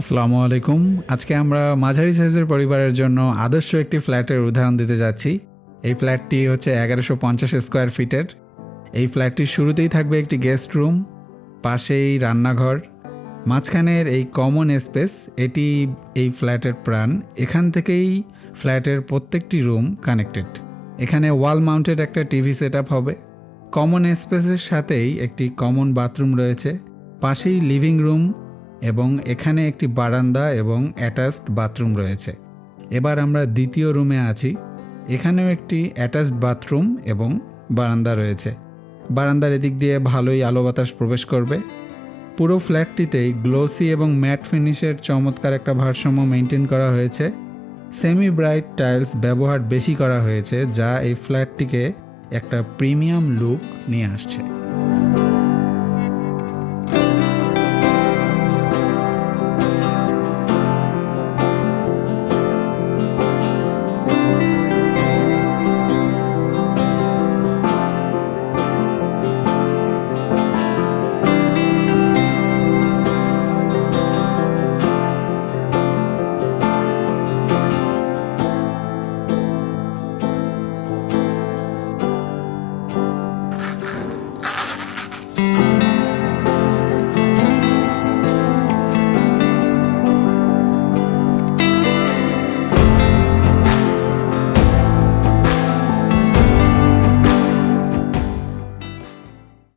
আসসালামু আলাইকুম। আজকে আমরা মাঝারি সাইজের পরিবারের জন্য আদর্শ একটি ফ্ল্যাটের উদাহরণ দিতে যাচ্ছি। এই ফ্ল্যাটটি হচ্ছে 1150 স্কোয়ার ফিটের। এই ফ্ল্যাটটির শুরুতেই থাকবে একটি গেস্ট রুম, পাশেই রান্নাঘর, মাঝখানের এই কমন স্পেস এটি এই ফ্ল্যাটের প্রাণ। এখান থেকেই ফ্ল্যাটের প্রত্যেকটি রুম কানেক্টেড। এখানে ওয়াল মাউন্টেড একটা টিভি সেট আপ হবে। কমন স্পেসের সাথেই একটি কমন বাথরুম রয়েছে, পাশেই লিভিং রুম এবং এখানে একটি বারান্দা এবং অ্যাটাচড বাথরুম রয়েছে। এবার আমরা দ্বিতীয় রুমে আছি। এখানেও একটি অ্যাটাচড বাথরুম এবং বারান্দা রয়েছে। বারান্দার এদিক দিয়ে ভালোই আলো বাতাস প্রবেশ করবে। পুরো ফ্ল্যাটটিতেই গ্লোসি এবং ম্যাট ফিনিশের চমৎকার একটা ভারসাম্য মেনটেন করা হয়েছে। সেমি ব্রাইট টাইলস ব্যবহার বেশি করা হয়েছে, যা এই ফ্ল্যাটটিকে একটা প্রিমিয়াম লুক নিয়ে আসছে।